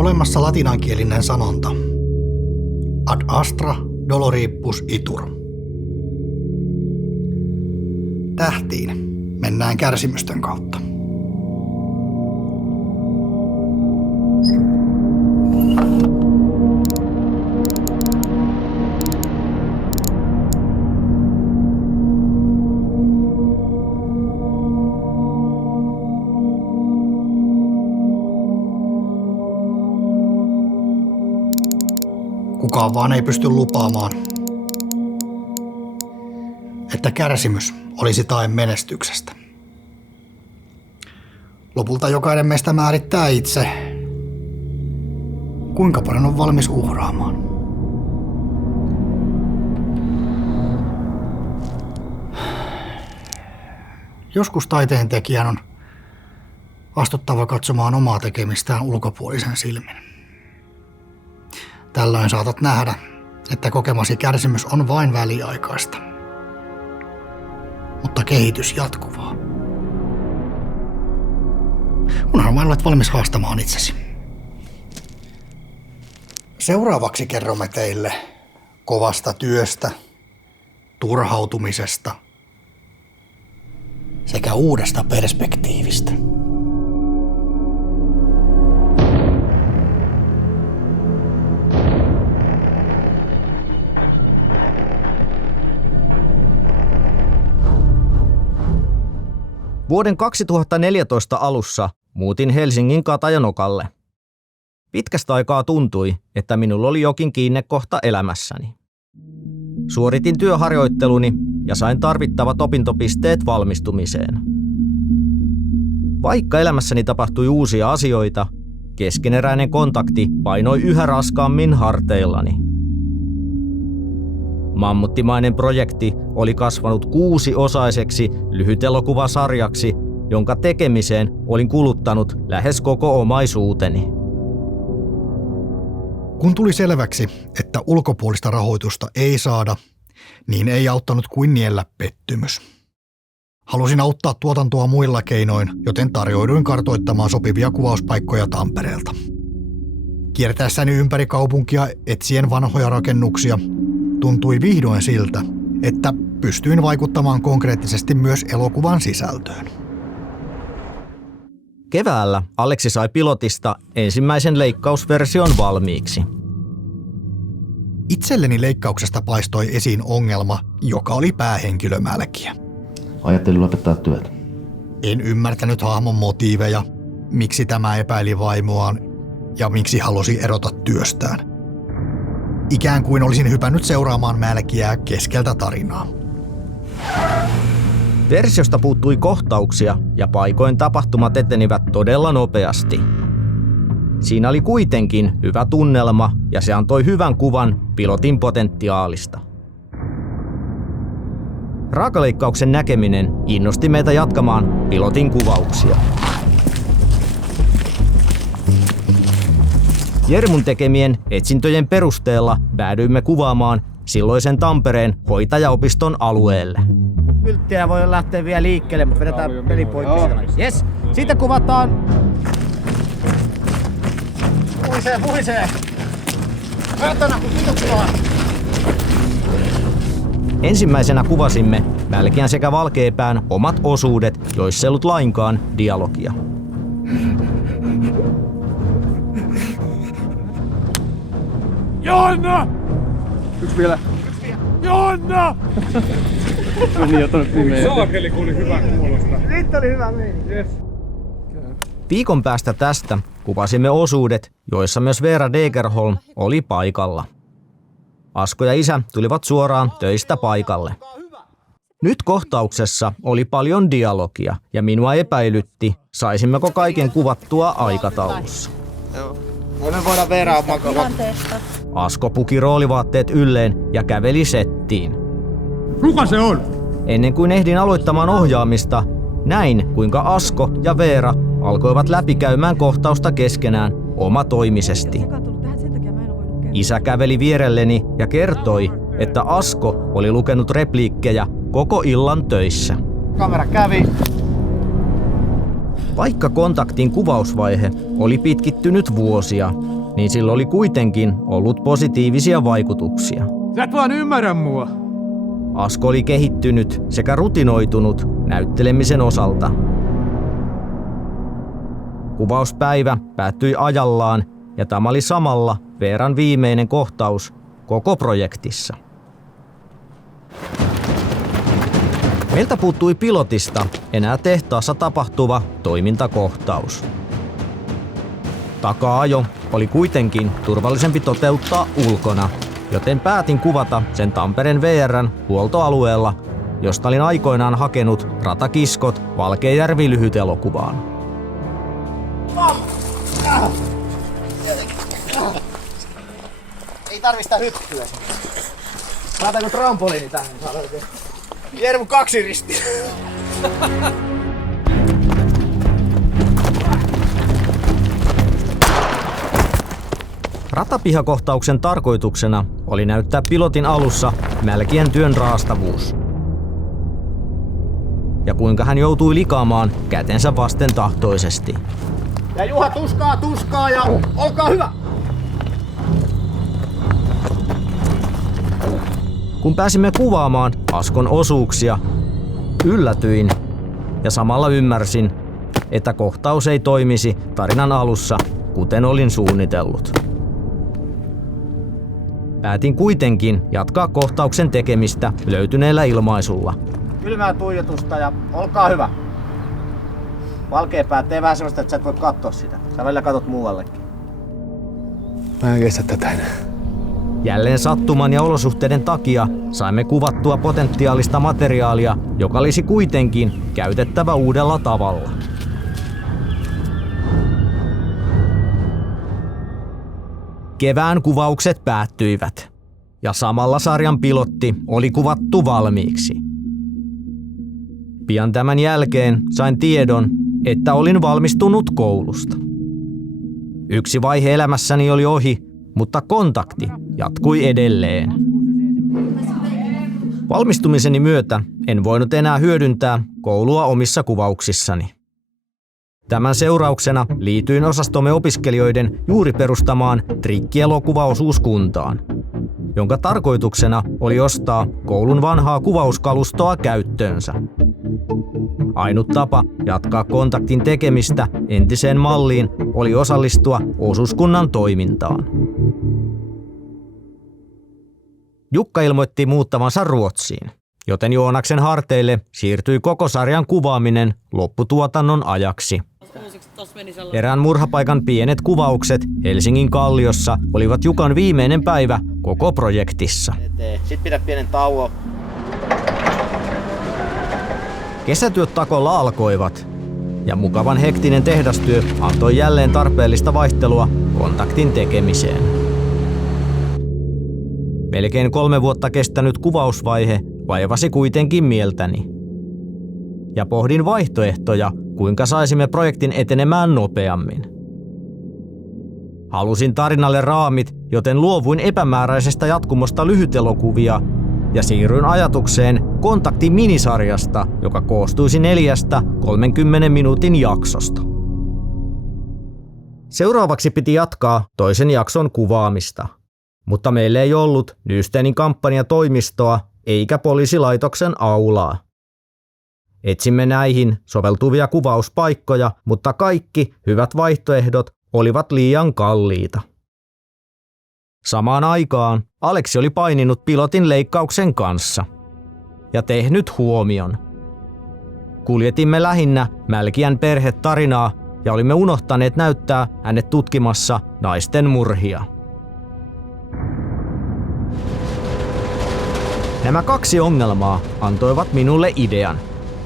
olemassa latinankielinen sanonta ad astra doloribus itur. Tähtiin mennään kärsimysten kautta. Kukaan vaan ei pysty lupaamaan, että kärsimys olisi tae menestyksestä. Lopulta jokainen meistä määrittää itse, kuinka paljon on valmis uhraamaan. Joskus taiteen tekijän on astuttava katsomaan omaa tekemistään ulkopuolisen silmin. Tällöin saatat nähdä, että kokemasi kärsimys on vain väliaikaista, mutta kehitys jatkuvaa. Kunhan vain olet valmis haastamaan itsesi. Seuraavaksi kerromme teille kovasta työstä, turhautumisesta sekä uudesta perspektiivistä. Vuoden 2014 alussa muutin Helsingin Katajanokalle. Pitkästä aikaa tuntui, että minulla oli jokin kiinnekohta elämässäni. Suoritin työharjoitteluni ja sain tarvittavat opintopisteet valmistumiseen. Vaikka elämässäni tapahtui uusia asioita, keskeneräinen kontakti painoi yhä raskaammin harteillani. Mammuttimainen projekti oli kasvanut 6-osaiseksi lyhytelokuvasarjaksi, jonka tekemiseen olin kuluttanut lähes koko omaisuuteni. Kun tuli selväksi, että ulkopuolista rahoitusta ei saada, niin ei auttanut kuin niellä pettymys. Halusin auttaa tuotantoa muilla keinoin, joten tarjouduin kartoittamaan sopivia kuvauspaikkoja Tampereelta. Kiertäessäni ympäri kaupunkia etsien vanhoja rakennuksia tuntui vihdoin siltä, että pystyin vaikuttamaan konkreettisesti myös elokuvan sisältöön. Keväällä Aleksi sai pilotista ensimmäisen leikkausversion valmiiksi. Itselleni leikkauksesta paistoi esiin ongelma, joka oli päähenkilömälkiä. Ajattelin lopettaa työtä. En ymmärtänyt hahmon motiiveja, miksi tämä epäili vaimoaan ja miksi halusi erota työstään. Ikään kuin olisin hypännyt seuraamaan mälkiää keskeltä tarinaa. Versiosta puuttui kohtauksia ja paikoin tapahtumat etenivät todella nopeasti. Siinä oli kuitenkin hyvä tunnelma ja se antoi hyvän kuvan pilotin potentiaalista. Raakaleikkauksen näkeminen innosti meitä jatkamaan pilotin kuvauksia. Jermun tekemien etsintöjen perusteella päädyimme kuvaamaan silloisen Tampereen hoitajaopiston alueelle. Kylttiä voi lähteä vielä liikkeelle, mutta vedetään peli poikki. Jes, sitten kuvataan. Puhisee. Hötönä kun vituttaa. Ensimmäisenä kuvasimme Mälkiän sekä Valkeapään omat osuudet, joissa ei ollut lainkaan dialogia. Johanna! Yksi vielä. Johanna! Se on niin jotain pimeä. Saakeli, kun oli hyvä kuulosta. Nyt oli hyvä meni. Yes. Viikon päästä tästä kuvasimme osuudet, joissa myös Veera Degerholm oli paikalla. Asko ja isä tulivat suoraan töistä paikalle. Nyt kohtauksessa oli paljon dialogia ja minua epäilytti, saisimmeko kaiken kuvattua aikataulussa. Ei me voida Veeraa makaa. Asko puki roolivaatteet ylleen ja käveli settiin. Kuka se on? Ennen kuin ehdin aloittamaan ohjaamista, näin kuinka Asko ja Veera alkoivat läpikäymään kohtausta keskenään omatoimisesti. Isä käveli vierelleni ja kertoi, että Asko oli lukenut repliikkejä koko illan töissä. Kamera kävi. Vaikka kontaktin kuvausvaihe oli pitkittynyt vuosia, niin sillä oli kuitenkin ollut positiivisia vaikutuksia. Sä et vaan ymmärrä mua. Asko oli kehittynyt sekä rutinoitunut näyttelemisen osalta. Kuvauspäivä päättyi ajallaan ja tämä oli samalla Veeran viimeinen kohtaus koko projektissa. Meiltä puuttui pilotista enää tehtaassa tapahtuva toimintakohtaus. Taka-ajo oli kuitenkin turvallisempi toteuttaa ulkona, joten päätin kuvata sen Tampereen VR:n huoltoalueella, josta olin aikoinaan hakenut Ratakiskot Valkeajärvi-lyhytelokuvaan. Ei tarvista hyppyä. Laitaanko trampoliini tänne? Jermu 2 risti. Ratapihakohtauksen tarkoituksena oli näyttää pilotin alussa Mälkiän työn raastavuus. Ja kuinka hän joutui likaamaan kätensä vasten tahtoisesti. Ja Juha, tuskaa ja olkaa hyvä! Kun pääsimme kuvaamaan Askon osuuksia, yllätyin ja samalla ymmärsin, että kohtaus ei toimisi tarinan alussa, kuten olin suunnitellut. Päätin kuitenkin jatkaa kohtauksen tekemistä löytyneellä ilmaisulla. Kylmää tuijotusta ja olkaa hyvä. Valkeapää, tee vähän semmoista, että sä et voi katsoa sitä. Sä välillä katot muuallekin. Mä en kestä tätä enää. Jälleen sattuman ja olosuhteiden takia saimme kuvattua potentiaalista materiaalia, joka olisi kuitenkin käytettävä uudella tavalla. Kevään kuvaukset päättyivät ja samalla sarjan pilotti oli kuvattu valmiiksi. Pian tämän jälkeen sain tiedon, että olin valmistunut koulusta. Yksi vaihe elämässäni oli ohi, mutta kontakti jatkui edelleen. Valmistumiseni myötä en voinut enää hyödyntää koulua omissa kuvauksissani. Tämän seurauksena liityin osastomme opiskelijoiden juuri perustamaan trikkielokuvaosuuskuntaan, jonka tarkoituksena oli ostaa koulun vanhaa kuvauskalustoa käyttöönsä. Ainut tapa jatkaa kontaktin tekemistä entiseen malliin oli osallistua osuuskunnan toimintaan. Jukka ilmoitti muuttavansa Ruotsiin, joten Joonaksen harteille siirtyi koko sarjan kuvaaminen lopputuotannon ajaksi. Erään murhapaikan pienet kuvaukset Helsingin Kalliossa olivat Jukan viimeinen päivä koko projektissa. Sitten pidä pienen tauon. Kesätyöt takolla alkoivat, ja mukavan hektinen tehdastyö antoi jälleen tarpeellista vaihtelua kontaktin tekemiseen. Melkein 3 vuotta kestänyt kuvausvaihe vaivasi kuitenkin mieltäni. Ja pohdin vaihtoehtoja, kuinka saisimme projektin etenemään nopeammin. Halusin tarinalle raamit, joten luovuin epämääräisestä jatkumosta lyhytelokuvia ja siirryin ajatukseen Kontakti-minisarjasta, joka koostuisi 4 30 minuutin jaksosta. Seuraavaksi piti jatkaa toisen jakson kuvaamista, mutta meillä ei ollut Nysteenin kampanjatoimistoa eikä poliisilaitoksen aulaa. Etsimme näihin soveltuvia kuvauspaikkoja, mutta kaikki hyvät vaihtoehdot olivat liian kalliita. Samaan aikaan Aleksi oli paininut pilotin leikkauksen kanssa ja tehnyt huomion. Kuljetimme lähinnä Mälkiän perhetarinaa ja olimme unohtaneet näyttää hänet tutkimassa naisten murhia. Nämä 2 ongelmaa antoivat minulle idean,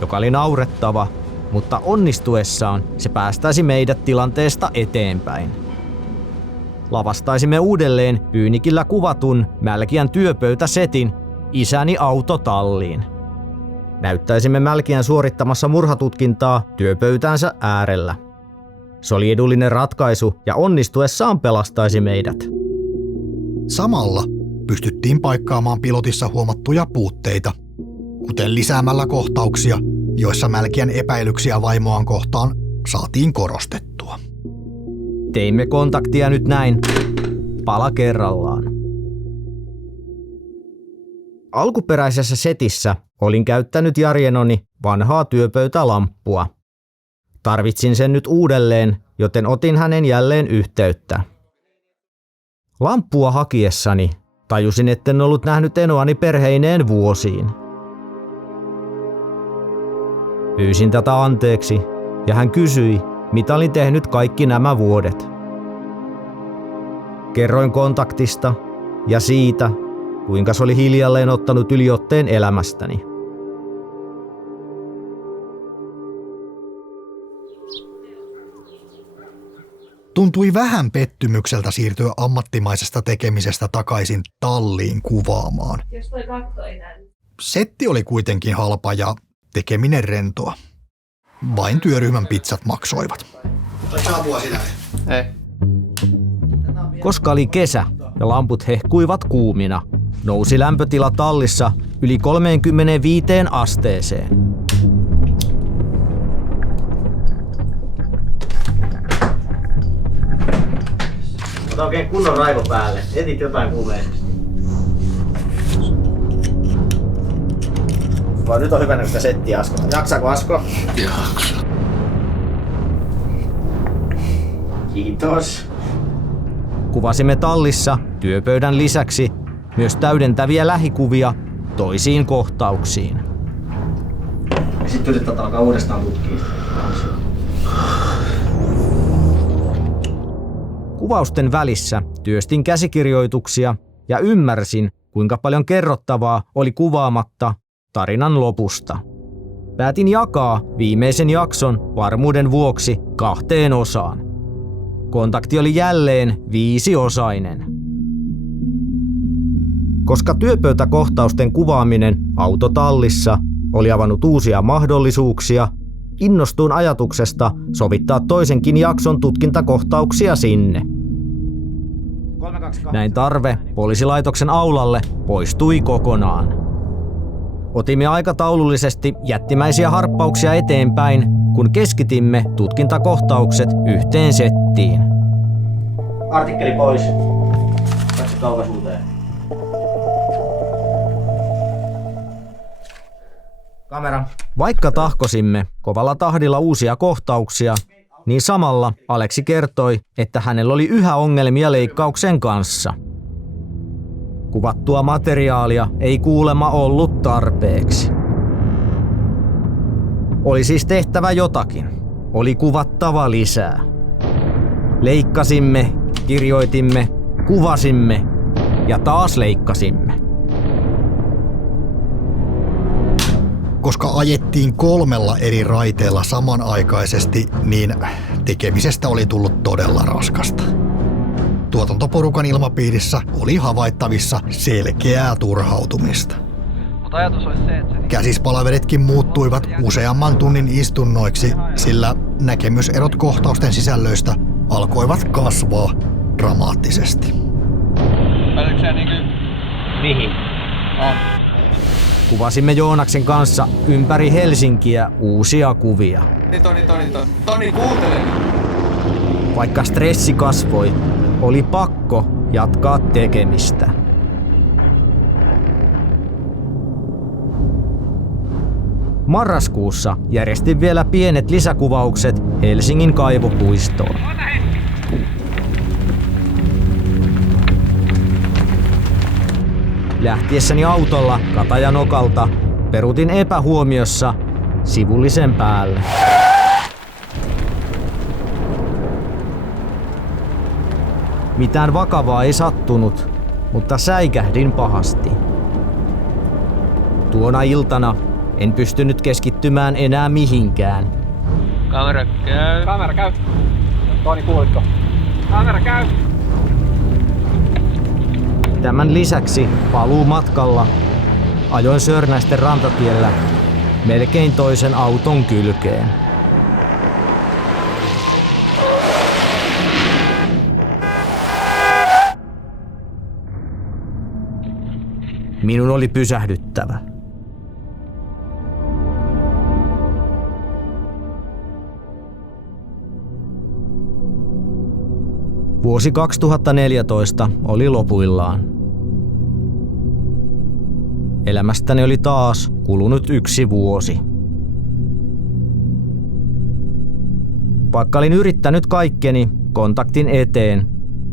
joka oli naurettava, mutta onnistuessaan se päästäisi meidät tilanteesta eteenpäin. Lavastaisimme uudelleen Pyynikillä kuvatun Mälkiän työpöytäsetin isäni autotalliin. Näyttäisimme Mälkiän suorittamassa murhatutkintaa työpöytänsä äärellä. Se oli edullinen ratkaisu ja onnistuessaan pelastaisi meidät. Samalla pystyttiin paikkaamaan pilotissa huomattuja puutteita, kuten lisäämällä kohtauksia, joissa Mälkiän epäilyksiä vaimoaan kohtaan saatiin korostettua. Teimme kontaktia nyt näin, pala kerrallaan. Alkuperäisessä setissä olin käyttänyt Jarjenoni vanhaa työpöytälamppua. Tarvitsin sen nyt uudelleen, joten otin hänen jälleen yhteyttä. Lamppua hakiessani tajusin, etten ollut nähnyt Enoani perheineen vuosiin. Pyysin tätä anteeksi ja hän kysyi, mitä olin tehnyt kaikki nämä vuodet. Kerroin kontaktista ja siitä, kuinka se oli hiljalleen ottanut yliotteen elämästäni. Tuntui vähän pettymykseltä siirtyä ammattimaisesta tekemisestä takaisin talliin kuvaamaan. Setti oli kuitenkin halpa ja tekeminen rentoa. Vain työryhmän pizzat maksoivat. Koska oli kesä ja lamput hehkuivat kuumina, nousi lämpötila tallissa yli 35 asteeseen. Ota oikein kunnon raivo päälle. Etit jotain kuumeisesti. Vaan nyt on hyvä näköistä settiä Asko. Jaksaako Asko? Jaksa. Kiitos. Kuvasimme tallissa työpöydän lisäksi myös täydentäviä lähikuvia toisiin kohtauksiin. Sitten yritetään alkaa uudestaan tutkia. Kuvausten välissä työstin käsikirjoituksia ja ymmärsin, kuinka paljon kerrottavaa oli kuvaamatta tarinan lopusta. Päätin jakaa viimeisen jakson varmuuden vuoksi 2 osaan. Kontakti oli jälleen 5-osainen. Koska työpöytäkohtausten kuvaaminen autotallissa oli avannut uusia mahdollisuuksia, innostuin ajatuksesta sovittaa toisenkin jakson tutkintakohtauksia sinne. Näin tarve poliisilaitoksen aulalle poistui kokonaan. Otimme aikataulullisesti jättimäisiä harppauksia eteenpäin, kun keskitimme tutkintakohtaukset yhteen settiin. Artikkeli pois. Katso kaukaisuuteen. Kamera. Vaikka tahkosimme kovalla tahdilla uusia kohtauksia, niin samalla Aleksi kertoi, että hänellä oli yhä ongelmia leikkauksen kanssa. Kuvattua materiaalia ei kuulemma ollut tarpeeksi. Oli siis tehtävä jotakin. Oli kuvattava lisää. Leikkasimme, kirjoitimme, kuvasimme ja taas leikkasimme. Koska ajettiin 3 eri raiteella samanaikaisesti, niin tekemisestä oli tullut todella raskasta. Tuotantoporukan ilmapiirissä oli havaittavissa selkeää turhautumista. Käsispalaveritkin muuttuivat useamman tunnin istunnoiksi, sillä näkemyserot kohtausten sisällöistä alkoivat kasvaa dramaattisesti. Mihin? Kuvasimme Joonaksen kanssa ympäri Helsinkiä uusia kuvia. Toni, kuuntele! Vaikka stressi kasvoi, oli pakko jatkaa tekemistä. Marraskuussa järjestin vielä pienet lisäkuvaukset Helsingin kaivopuistoon. Lähtiessäni autolla Katajanokalta peruutin epähuomiossa sivullisen päälle. Mitään vakavaa ei sattunut, mutta säikähdin pahasti. Tuona iltana en pystynyt keskittymään enää mihinkään. Kamera käy. Kamera käy. Toni, kuulitko? Kamera käy. Tämän lisäksi paluumatkalla ajoin Sörnäisten rantatiellä melkein toisen auton kylkeen. Minun oli pysähdyttävä. Vuosi 2014 oli lopuillaan. Elämästäni oli taas kulunut 1 vuosi. Vaikka olin yrittänyt kaikkeni kontaktin eteen,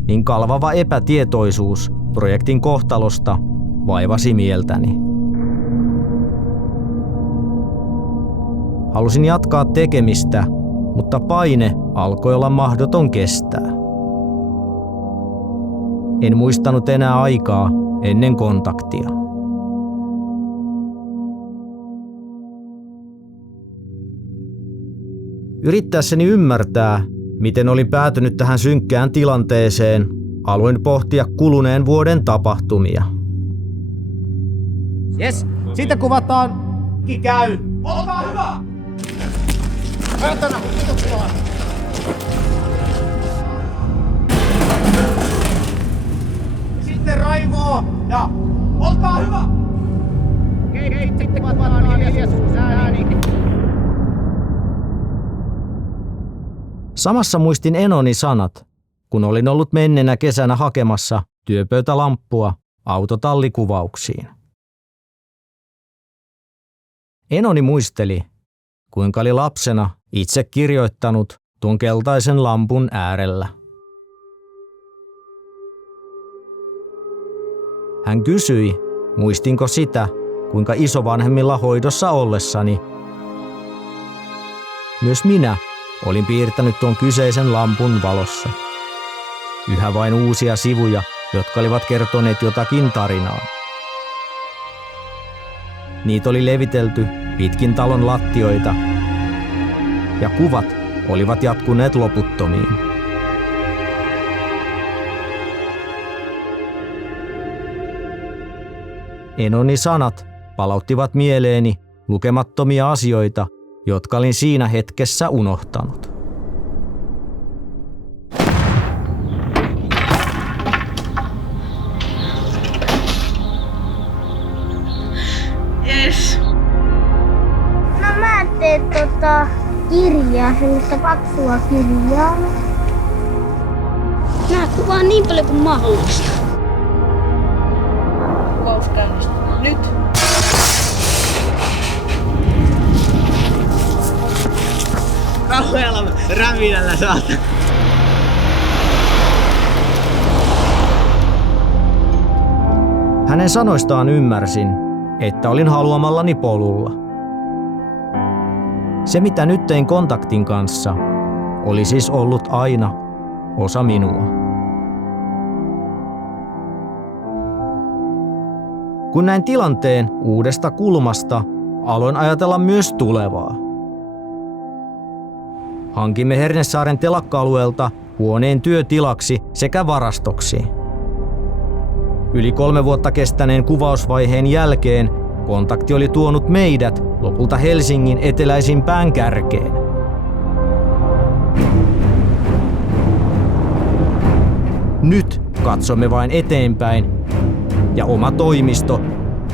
niin kalvava epätietoisuus projektin kohtalosta vaivasi mieltäni. Halusin jatkaa tekemistä, mutta paine alkoi olla mahdoton kestää. En muistanut enää aikaa ennen kontaktia. Yrittäessäni ymmärtää, miten olin päätynyt tähän synkkään tilanteeseen, aloin pohtia kuluneen vuoden tapahtumia. Jes, sitten kuvataan. Käy. Olkaa hyvä! Pöytänä, kiitoksia. Sitten Raivoo ja olkaa hyvä! Okei, sitten kuvataan hiljaisuusääni. Samassa muistin enoni sanat, kun olin ollut menneenä kesänä hakemassa työpöytälamppua autotallikuvauksiin. Enoni muisteli, kuinka oli lapsena itse kirjoittanut tuon keltaisen lampun äärellä. Hän kysyi, muistinko sitä, kuinka isovanhemmilla hoidossa ollessani. Myös minä olin piirtänyt tuon kyseisen lampun valossa. Yhä vain uusia sivuja, jotka olivat kertoneet jotakin tarinaa. Niitä oli levitelty pitkin talon lattioita, ja kuvat olivat jatkuneet loputtomiin. Enoni sanat palauttivat mieleeni lukemattomia asioita, jotka olin siinä hetkessä unohtanut. Yes. No mä teen kirjaa, semmoista paksua kirjaa. Mä kuvaan niin paljon kuin mahdollista. Kuvaus käynnistyy. Nyt. Kauhealla räminällä saata. Hänen sanoistaan ymmärsin, että olin haluamallani polulla. Se, mitä nyt tein kontaktin kanssa, oli siis ollut aina osa minua. Kun näin tilanteen uudesta kulmasta, aloin ajatella myös tulevaa. Hankimme Hernesaaren telakka-alueelta huoneen työtilaksi sekä varastoksi. Yli 3 vuotta kestäneen kuvausvaiheen jälkeen kontakti oli tuonut meidät lopulta Helsingin eteläisimpään kärkeen. Nyt katsomme vain eteenpäin ja oma toimisto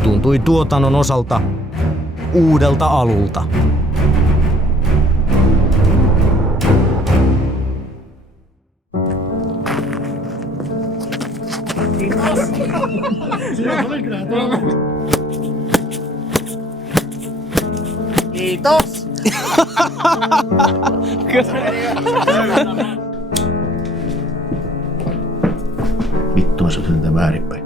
tuntui tuotannon osalta uudelta alulta. Kiitos! Vittu on se väärinpäin.